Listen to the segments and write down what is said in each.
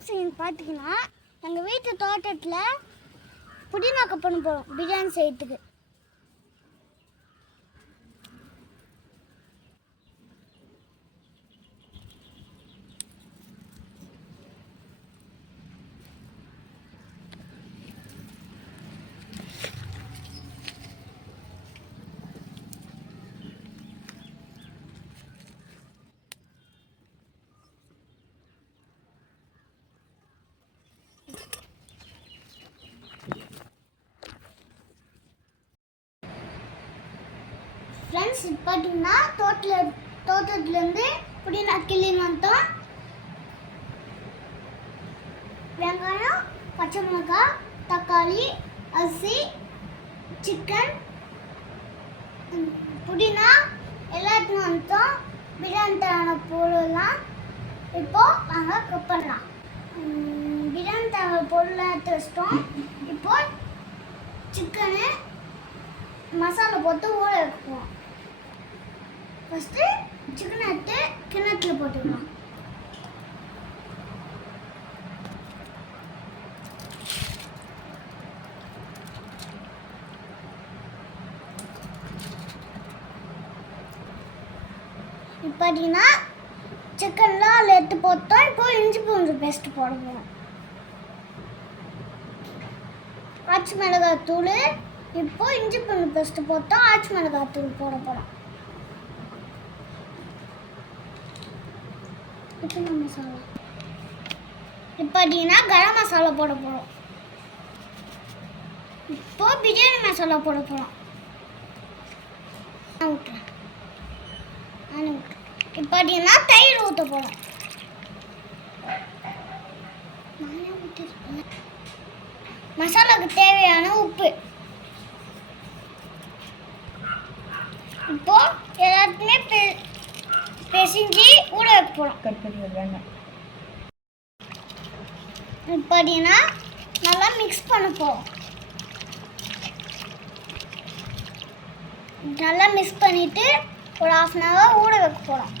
Friends இங்கே பார்த்தீங்கன்னா எங்கள் வீட்டு தோட்டத்தில் புதினா பண்ண போகிறோம் பிரியாணி செய்யறதுக்கு. ஃப்ரெண்ட்ஸ் பார்த்தீங்கன்னா தோட்டத்துலேருந்து புதினா கிள்ளின்னு வந்தோம். வெங்காயம், பச்சை மிளகாய், தக்காளி, அரிசி, சிக்கன், புதினா எல்லாத்தையும் வந்தோம். பிரியாணி தேவையான பொருள்லாம் இப்போது நாங்கள் கட் பண்ணலாம். பிரியாணி தேவை பொருள்லாம் எடுத்து வச்சிட்டோம். இப்போ சிக்கனு மசாலா போட்டு ஊற வைப்போம். ஃபஸ்ட்டு சிக்கனை எடுத்து கிண்ணத்தில் போட்டுக்கலாம். இப்போ பார்த்தீங்கன்னா சிக்கன்லாம் அதில் எடுத்து போட்டோம். இப்போ இஞ்சி பூண்டு பேஸ்ட்டு போட போகிறோம். ஆச்சி மிளகாய் தூள், இப்போ இஞ்சி பூண்டு பேஸ்ட்டு போட்டோம். ஆச்சி மிளகாய் தூள் போட போகிறோம். இப்போ மசாலா இப்போ பார்த்தீங்கன்னா கரம் மசாலா போட போகிறோம். இப்போ பிரியாணி மசாலா போட போகிறோம். ஊற்றுறேன். இப்போ பார்த்தீங்கன்னா தயிர் ஊற்ற போகிறோம். மசாலாவுக்கு தேவையான உப்பு. இப்போ எல்லாத்தையுமே பிசைஞ்சு ஊற வைக்க போகிறோம். கட் பண்ணி விடுறாங்க. பார்த்தீங்கன்னா நல்லா மிக்ஸ் பண்ண போகிறோம். நல்லா மிக்ஸ் பண்ணிவிட்டு ஒரு 1/2 hour ஊற வைக்க போகிறோம்.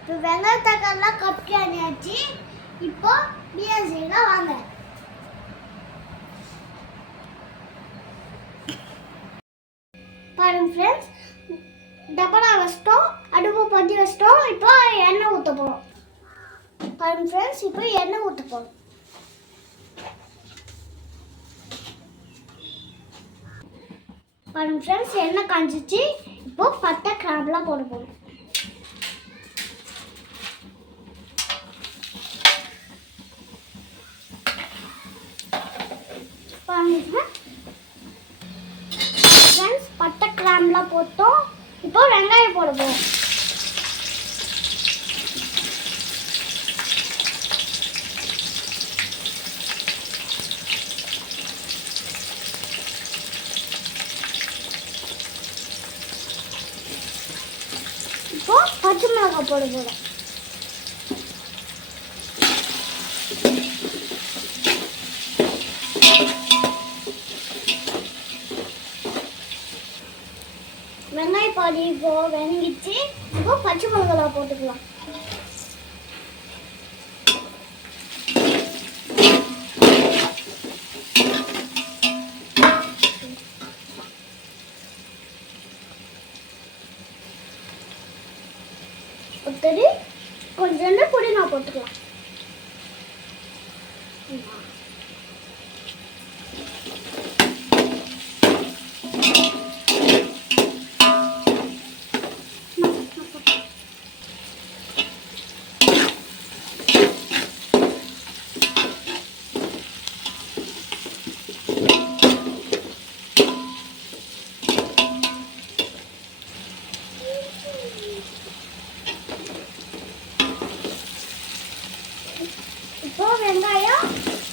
இப்போ வெங்காய தக்காளிலாம் கட் பண்ணியாச்சு. இப்போ பிரியாணி செய்யலாம் வாங்க. பாருங்க ஃப்ரெண்ட்ஸ், டபரா வச்சிட்டோம், அடுப்பு பற்றி வச்சிட்டோம். இப்போ எண்ணெய் ஊற்ற போகிறோம். பாருங்க ஃப்ரெண்ட்ஸ், இப்போ எண்ணெய் ஊற்ற போகிறோம். பாருங்க ஃப்ரெண்ட்ஸ், எண்ணெய் காஞ்சிச்சு. இப்போ பட்டை கிராம்பெலாம் போட போகிறோம். பாருங்க ஃப்ரெண்ட்ஸ், பட்டை கிராம்பெலாம் போட்டோம். இப்போ வெங்காயம் போட போகிறோம். இப்போ பச்சை மிளகாய் போட போகிறோம். வெங்காய பாதி இப்போ வெங்கிச்சு. இப்போ பச்சை மிளகாய் போட்டுக்கலாம். ஒருத்தர் கொஞ்சோண்டு புதினா போட்டுக்கலாம். இப்போ வெங்காயம்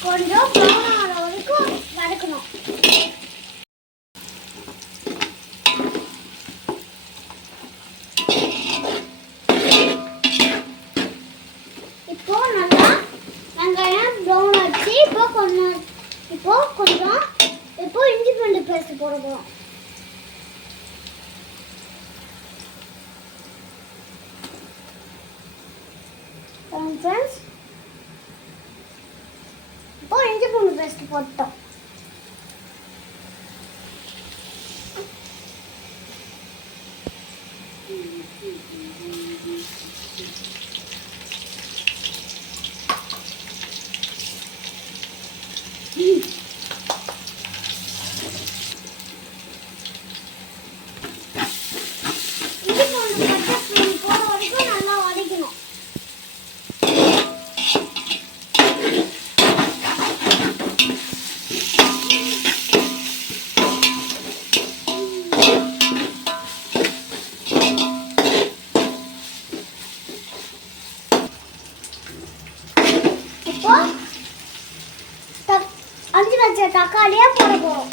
கொஞ்சம் ப்ரௌன் ஆகிற வரைக்கும் வதக்கணும். இப்போ நல்லா வெங்காயம் ப்ரௌன் ஆச்சு. இப்போ இஞ்சி பூண்டு பேஸ்ட் போட போகிறோம். ஃப்ரெண்ட்ஸ், எடுத்து போட்டோம். அஞ்சு வச்ச தக்காளியா போட போறோம்.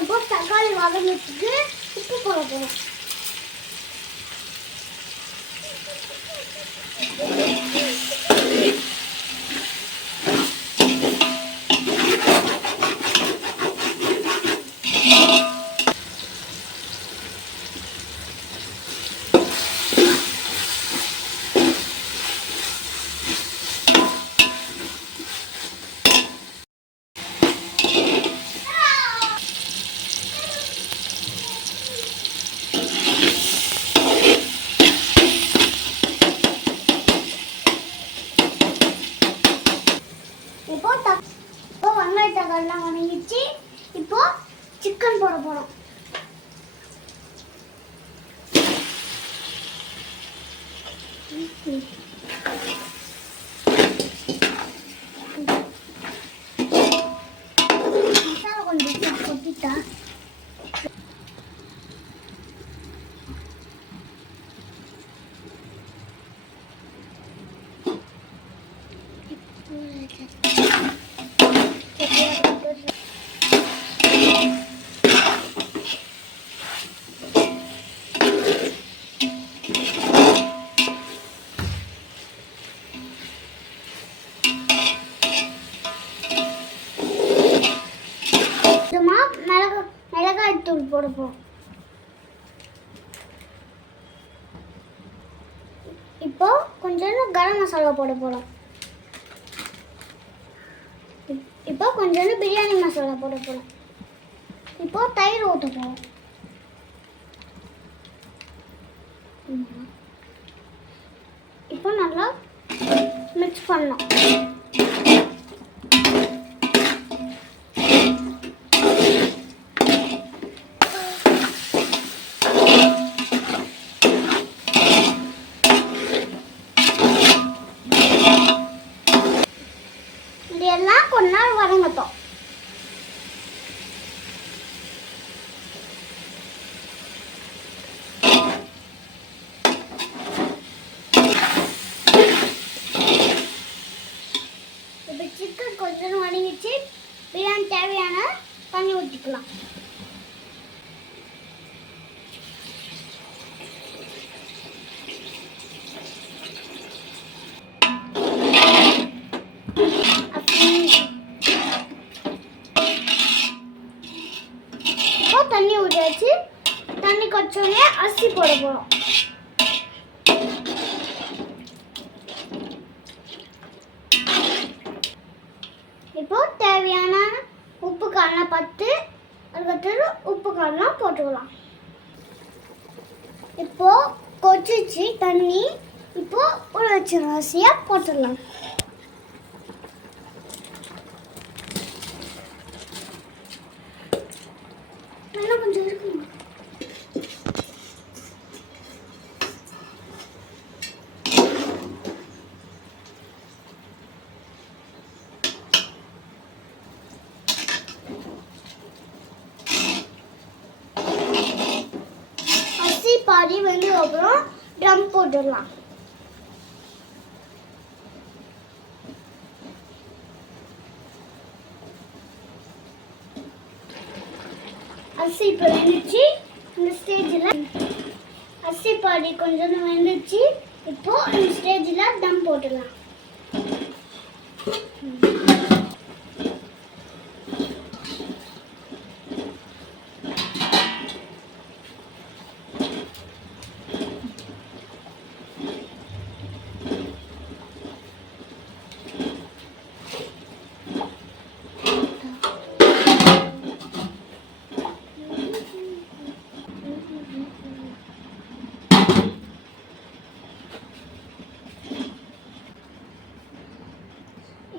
இப்போ தக்காளி வதங்கிட்டு உப்பு போட போறோம். இப்போ வெங்காய தக்காளிலாம் வதங்கிச்சு. இப்போ சிக்கன் போட போறோம். மசாலா கொஞ்சம் கொட்டிட்டா மிளகாய் தூள் போட போறோம். இப்போ கொஞ்சம் கரம் மசாலா போட போறோம். இப்போ கொஞ்சம் பிரியாணி மசாலா போட போறோம். இப்போ தயிர் ஊற்ற போறோம். இப்போ நல்லா மிக்ஸ் பண்ணோம். இதெல்லாம் கொஞ்ச நாள் வதங்கட்டும். இப்போ சிக்கன் கொஞ்சம் வதங்கிச்சு. பிரியாணி தேவையான தண்ணி ஊற்றிக்கலாம். தண்ணி ஊற்றியாச்சு. தண்ணி கொச்சோடனே அரிசி போட போறோம். இப்போ தேவையான உப்பு காரணம் 10, அதுக்கப்புறம் உப்பு காரணம் போட்டுக்கலாம். இப்போ கொச்சிச்சு தண்ணி. இப்போ ஊற வச்ச அரிசியா போட்டுடலாம். கொஞ்சம் இருக்குமா? அரிசி பாதி வெந்த அப்புறம் ட்ரம் போட்டுடலாம். அரிசி இப்போ வெந்துச்சு. இந்த ஸ்டேஜில் அரிசி பாதி கொஞ்சம் வெந்துச்சு. இப்போ இந்த ஸ்டேஜில் தம் போட்டுடலாம்.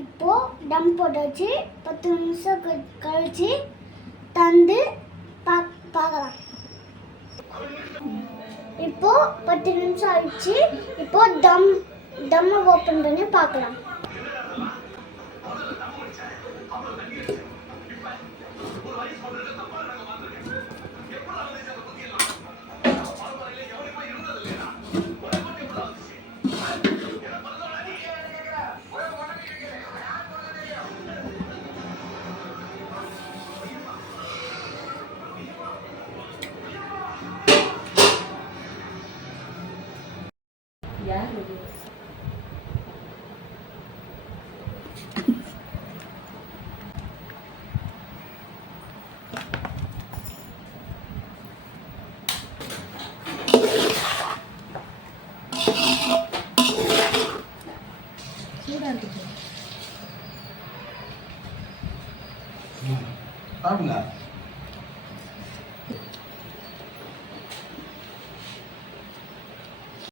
இப்போ டம் போட்டாச்சு. 10 நிமிஷம் கழிச்சு தந்து பார்க்கலாம். இப்போ 10 நிமிஷம் ஆயிடுச்சு. இப்போ தம்மை ஓப்பன் பண்ணி பார்க்கலாம். சாப்பிடுங்க.